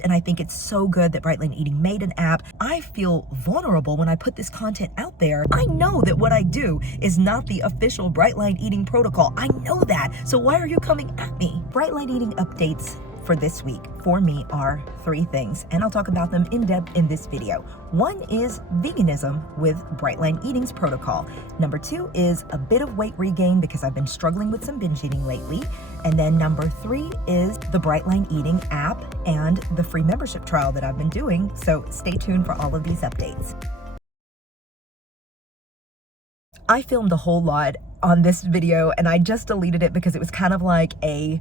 And I think it's so good that Bright Line Eating made an app. I feel vulnerable when I put this content out there. I know that what I do is not the official Bright Line Eating protocol. I know that. So why are you coming at me? Bright Line Eating updates for this week for me are 3 things, and I'll talk about them in depth in this video. 1 is veganism with Bright Line Eating's protocol. Number 2 is a bit of weight regain because I've been struggling with some binge eating lately. And then number 3 is the Bright Line Eating app and the free membership trial that I've been doing. So stay tuned for all of these updates. I filmed a whole lot on this video and I just deleted it because it was kind of like a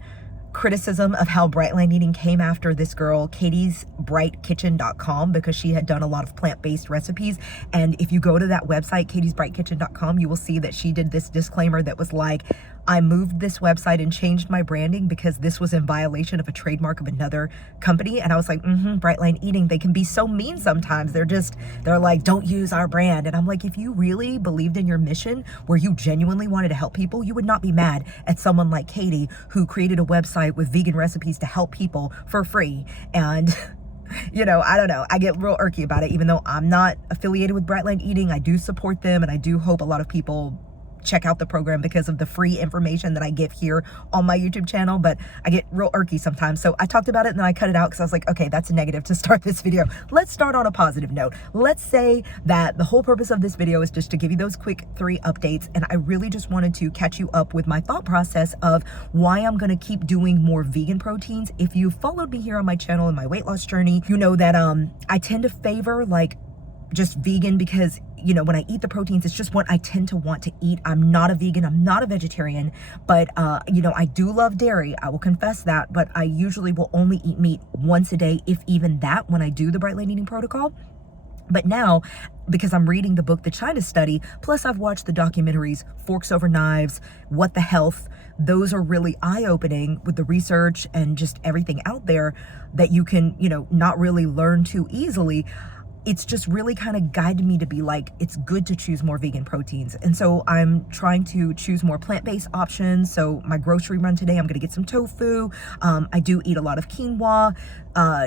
criticism of how Bright Line Eating came after this girl, Katie's brightKitchen.com, because she had done a lot of plant-based recipes. And if you go to that website, katiesbrightkitchen.com, you will see that she did this disclaimer that was like, I moved this website and changed my branding because this was in violation of a trademark of another company. And I was like, Bright Line Eating, they can be so mean sometimes. They're like, don't use our brand. And I'm like, if you really believed in your mission where you genuinely wanted to help people, you would not be mad at someone like Katie who created a website with vegan recipes to help people for free. And you know, I don't know, I get real irky about it. Even though I'm not affiliated with Bright Line Eating, I do support them, and I do hope a lot of people check out the program because of the free information that I give here on my YouTube channel. But I get real irky sometimes. So I talked about it and then I cut it out because I was like, okay, that's a negative to start this video. Let's start on a positive note. Let's say that the whole purpose of this video is just to give you those quick 3 updates. And I really just wanted to catch you up with my thought process of why I'm going to keep doing more vegan proteins. If you followed me here on my channel in my weight loss journey, you know that I tend to favor like just vegan because, you know, when I eat the proteins, it's just what I tend to want to eat. I'm not a vegan, I'm not a vegetarian, but you know, I do love dairy, I will confess that, but I usually will only eat meat once a day, if even that, when I do the Bright Line Eating protocol. But now, because I'm reading the book, The China Study, plus I've watched the documentaries, Forks Over Knives, What the Health, those are really eye-opening with the research and just everything out there that you can, you know, not really learn too easily. It's just really kind of guided me to be like, it's good to choose more vegan proteins. And so I'm trying to choose more plant-based options. So my grocery run today, I'm going to get some tofu. I do eat a lot of quinoa.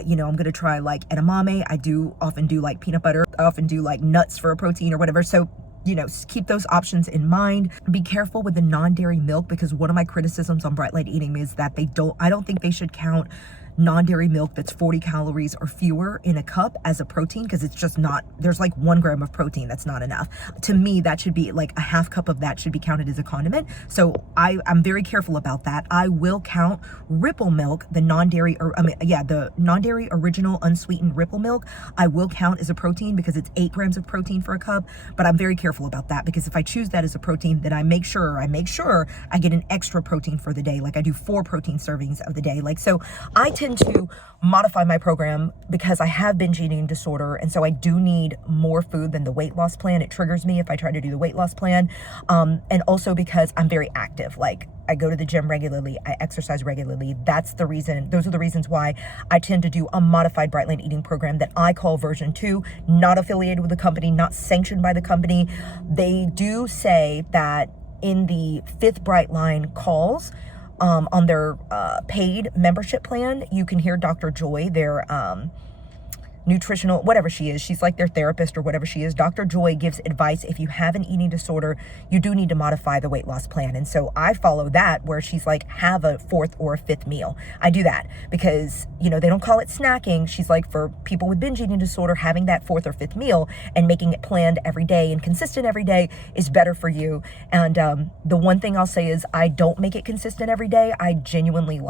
You know, I'm going to try like edamame. I do often do like peanut butter. I often do like nuts for a protein or whatever. So, you know, keep those options in mind. Be careful with the non-dairy milk, because one of my criticisms on Bright Line Eating is that I don't think they should count non-dairy milk that's 40 calories or fewer in a cup as a protein, because it's just not, there's like 1 gram of protein. That's not enough. To me, that should be like a half cup of that should be counted as a condiment. So I'm very careful about that. I will count Ripple milk, the non-dairy, or the non-dairy original unsweetened Ripple milk, I will count as a protein because it's 8 grams of protein for a cup. But I'm very careful about that, because if I choose that as a protein, then I make sure I get an extra protein for the day. Like I do 4 protein servings of the day. Like, so I tend to modify my program because I have binge eating disorder, and so I do need more food than the weight loss plan. It triggers me if I try to do the weight loss plan, and also because I'm very active. Like I go to the gym regularly, I exercise regularly. Those are the reasons why I tend to do a modified Bright Line Eating program that I call version 2, not affiliated with the company, not sanctioned by the company. They do say that in the 5th Bright Line calls, on their paid membership plan, you can hear Dr. Joy, their nutritional, whatever she is, she's like their therapist or whatever she is. Dr. Joy gives advice if you have an eating disorder, you do need to modify the weight loss plan. And so I follow that, where she's like, have a 4th or a 5th meal. I do that because, you know, they don't call it snacking. She's like, for people with binge eating disorder, having that 4th or 5th meal and making it planned every day and consistent every day is better for you. And the one thing I'll say is I don't make it consistent every day. I genuinely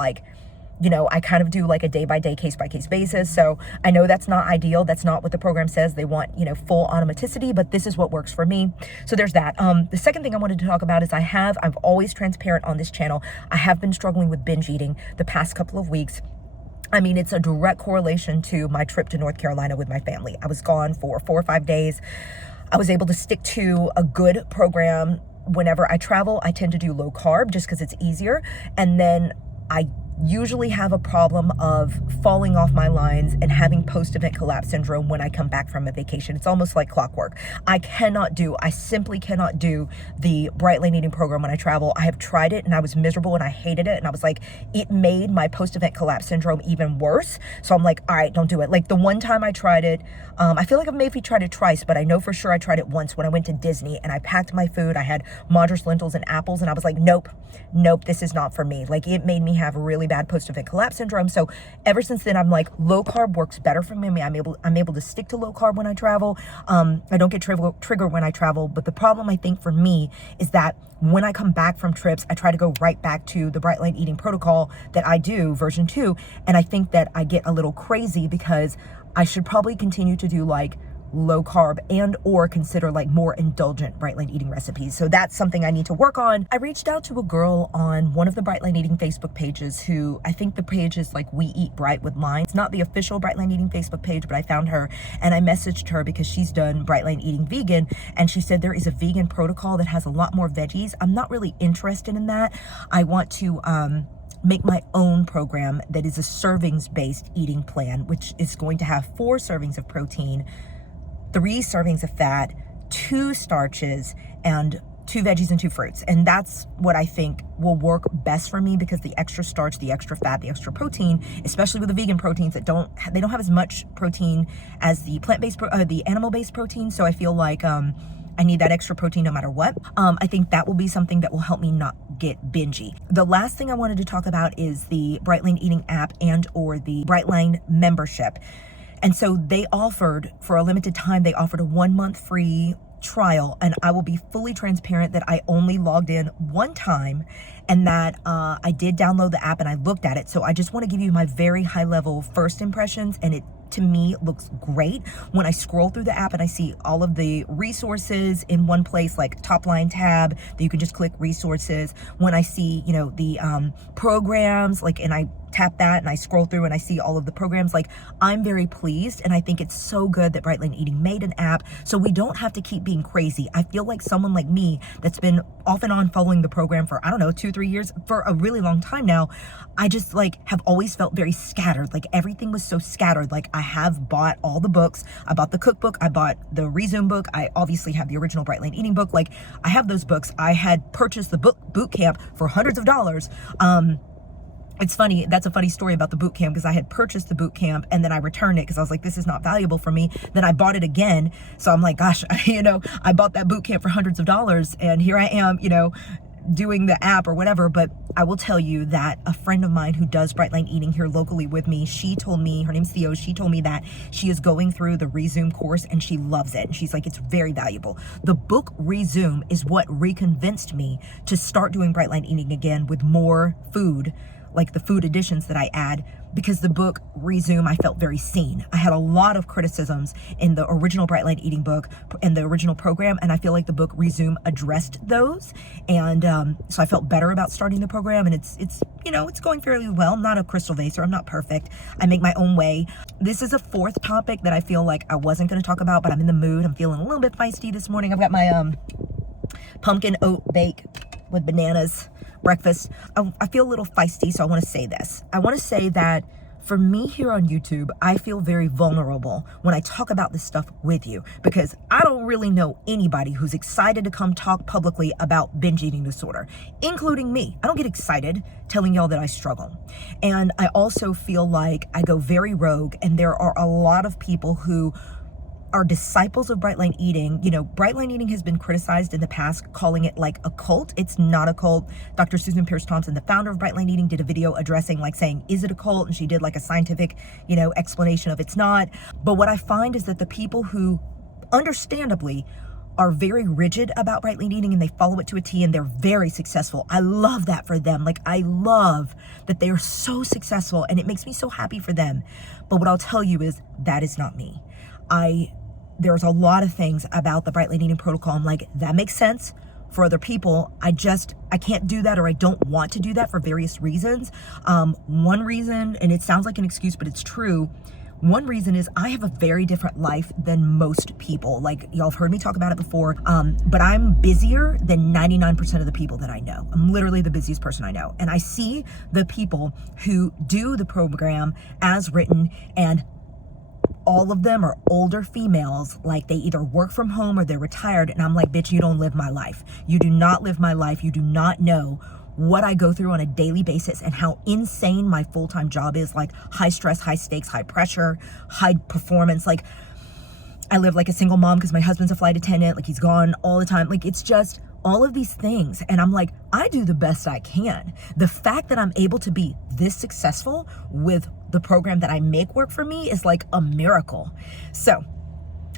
you know, I kind of do like a day-by-day, case-by-case basis. So I know that's not ideal. That's not what the program says. They want, you know, full automaticity, but this is what works for me. So there's that. The second thing I wanted to talk about is I'm always transparent on this channel. I have been struggling with binge eating the past couple of weeks. I mean, it's a direct correlation to my trip to North Carolina with my family. I was gone for 4 or 5 days. I was able to stick to a good program. Whenever I travel, I tend to do low carb just because it's easier. And then I usually have a problem of falling off my lines and having post-event collapse syndrome when I come back from a vacation. It's almost like clockwork. I simply cannot do the Bright Lane Eating program when I travel. I have tried it and I was miserable and I hated it. And I was like, it made my post-event collapse syndrome even worse. So I'm like, all right, don't do it. Like the one time I tried it, I feel like I've maybe tried it twice, but I know for sure I tried it once when I went to Disney and I packed my food. I had Madras lentils and apples and I was like, nope, this is not for me. Like it made me have a really bad post-event collapse syndrome. So ever since then, I'm like, low carb works better for me. I'm able to stick to low carb when I travel. I don't get triggered when I travel. But the problem I think for me is that when I come back from trips, I try to go right back to the Bright Lane Eating protocol that I do, version 2. And I think that I get a little crazy because I should probably continue to do like low carb and or consider like more indulgent Bright Lane Eating recipes. So that's something I need to work on. I reached out to a girl on one of the Bright Lane Eating Facebook pages who I think the page is like We Eat Bright with Mine. It's not the official Bright Lane Eating Facebook page, but I found her and I messaged her because she's done Bright Lane Eating vegan, and she said there is a vegan protocol that has a lot more veggies. I'm not really interested in that. I want to make my own program that is a servings-based eating plan, which is going to have 4 servings of protein, 3 servings of fat, 2 starches, and 2 veggies and 2 fruits. And that's what I think will work best for me, because the extra starch, the extra fat, the extra protein, especially with the vegan proteins that don't have as much protein as the plant-based, the animal-based protein. So I feel like I need that extra protein no matter what. I think that will be something that will help me not get bingey. The last thing I wanted to talk about is the Bright Lane Eating app and or the Bright Lane membership. And so they offered, for a limited time, they offered a 1-month free trial, and I will be fully transparent that I only logged in one time, and that I did download the app and I looked at it. So I just want to give you my very high level first impressions, and it to me looks great. When I scroll through the app and I see all of the resources in one place, like top line tab that you can just click resources. When I see, you know, the programs, like, and I tap that and I scroll through and I see all of the programs, like, I'm very pleased. And I think it's so good that Bright Lane Eating made an app so we don't have to keep being crazy. I feel like someone like me that's been off and on following the program for, I don't know, 2-3 years, for a really long time now, I just like have always felt very scattered. Like everything was so scattered. Like I have bought all the books. I bought the cookbook. I bought the Resume book. I obviously have the original Bright Lane Eating book. Like I have those books. I had purchased the boot camp for hundreds of dollars. It's funny, that's a funny story about the boot camp, because I had purchased the boot camp and then I returned it because I was like, this is not valuable for me. Then I bought it again. So I'm like, gosh, you know, I bought that boot camp for hundreds of dollars and here I am, you know, doing the app or whatever. But I will tell you that a friend of mine who does Bright Lane Eating here locally with me, she told me, her name's Theo, she told me that she is going through the Resume course and she loves it. And she's like, it's very valuable. The book Resume is what reconvinced me to start doing Bright Lane Eating again with more food, like the food additions that I add, because the book Resume, I felt very seen. I had a lot of criticisms in the original Bright Lane Eating book and the original program, and I feel like the book Resume addressed those. And so I felt better about starting the program, and it's you know, it's going fairly well. I'm not a crystal vaser. I'm not perfect. I make my own way. This is a 4th topic that I feel like I wasn't going to talk about, but I'm in the mood. I'm feeling a little bit feisty this morning. I've got my pumpkin oat bake with bananas breakfast. I feel a little feisty, so I want to say this. I want to say that for me here on YouTube, I feel very vulnerable when I talk about this stuff with you, because I don't really know anybody who's excited to come talk publicly about binge eating disorder, including me. I don't get excited telling y'all that I struggle. And I also feel like I go very rogue, and there are a lot of people who are disciples of Bright Lane Eating. You know, Bright Lane Eating has been criticized in the past, calling it like a cult. It's not a cult. Dr. Susan Pierce Thompson, the founder of Bright Lane Eating, did a video addressing, like, saying, is it a cult? And she did like a scientific, you know, explanation of it's not. But what I find is that the people who understandably are very rigid about Bright Lane Eating and they follow it to a T and they're very successful. I love that for them. Like, I love that they are so successful and it makes me so happy for them. But what I'll tell you is that is not me. There's a lot of things about the Bright Lane Eating protocol. I'm like, that makes sense for other people. I can't do that, or I don't want to do that for various reasons. One reason, and it sounds like an excuse, but it's true. One reason is I have a very different life than most people. Like, y'all have heard me talk about it before, but I'm busier than 99% of the people that I know. I'm literally the busiest person I know. And I see the people who do the program as written, and all of them are older females. Like, they either work from home or they're retired. And I'm like, bitch, you don't live my life. You do not live my life. You do not know what I go through on a daily basis and how insane my full-time job is. Like, high stress, high stakes, high pressure, high performance. Like, I live like a single mom because my husband's a flight attendant. Like, he's gone all the time. Like, it's just all of these things. And I'm like, I do the best I can. The fact that I'm able to be this successful with the program that I make work for me is like a miracle. So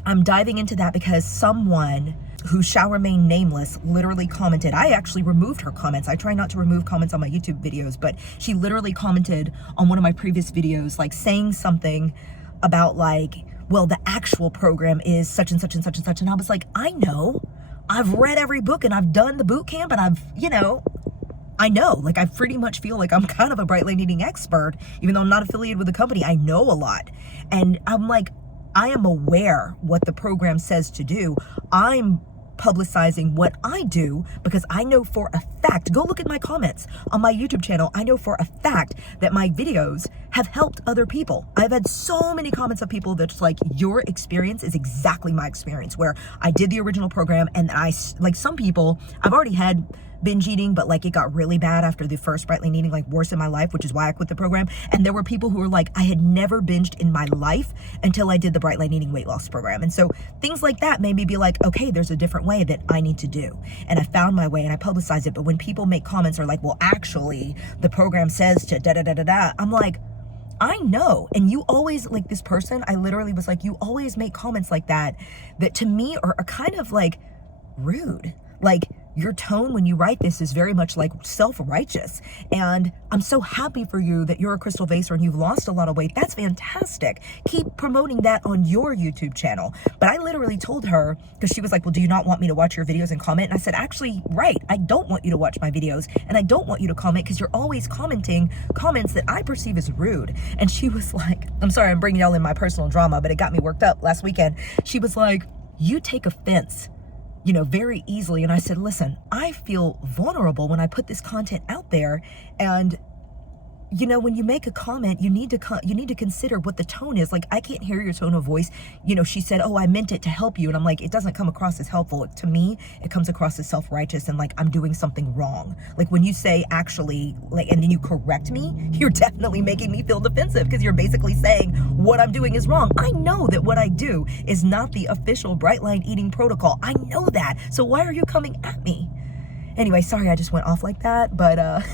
I'm diving into that because someone who shall remain nameless literally commented. I actually removed her comments. I try not to remove comments on my YouTube videos, but she literally commented on one of my previous videos, like saying something about like, well, the actual program is such and such and such and such. And I was like, I know. I've read every book and I've done the boot camp, and I've, I know, like, I pretty much feel like I'm kind of a Bright Light Eating expert, even though I'm not affiliated with the company. I know a lot. And I'm like, I am aware what the program says to do. I'm publicizing what I do because I know for a fact, go look at my comments on my YouTube channel. I know for a fact that my videos have helped other people. I've had so many comments of people that's like, your experience is exactly my experience, where I did the original program and like, some people, I've already had binge eating, but like, it got really bad after the first Bright Light Eating, like worse in my life, which is why I quit the program. And there were people who were like, I had never binged in my life until I did the Bright Light Eating weight loss program. And so things like that made me be like, okay, there's a different way that I need to do. And I found my way and I publicized it. But when people make comments are like, well, actually the program says to da da da da da, I'm like, I know. And you always, like, this person, I literally was like, you always make comments like that to me are kind of like rude. Like, your tone when you write this is very much like self-righteous. And I'm so happy for you that you're a crystal vaser and you've lost a lot of weight. That's fantastic. Keep promoting that on your YouTube channel. But I literally told her, because she was like, well, do you not want me to watch your videos and comment? And I said, actually, right. I don't want you to watch my videos, and I don't want you to comment because you're always commenting comments that I perceive as rude. And she was like, I'm sorry, I'm bringing y'all in my personal drama, but it got me worked up last weekend. She was like, you take offense very easily. And I said, listen, I feel vulnerable when I put this content out there. And when you make a comment, you need to consider what the tone is. Like, I can't hear your tone of voice. She said, oh, I meant it to help you. And I'm like, it doesn't come across as helpful. To me, it comes across as self-righteous and like I'm doing something wrong. Like, when you say actually, like, and then you correct me, you're definitely making me feel defensive because you're basically saying what I'm doing is wrong. I know that what I do is not the official Bright Light Eating protocol. I know that. So why are you coming at me? Anyway, sorry I just went off like that, but a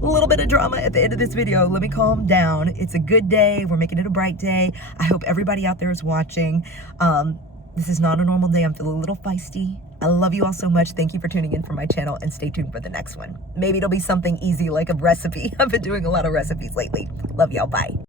little bit of drama at the end of this video. Let me calm down. It's a good day. We're making it a bright day. I hope everybody out there is watching. This is not a normal day. I'm feeling a little feisty. I love you all so much. Thank you for tuning in for my channel, and stay tuned for the next one. Maybe it'll be something easy like a recipe. I've been doing a lot of recipes lately. Love y'all. Bye.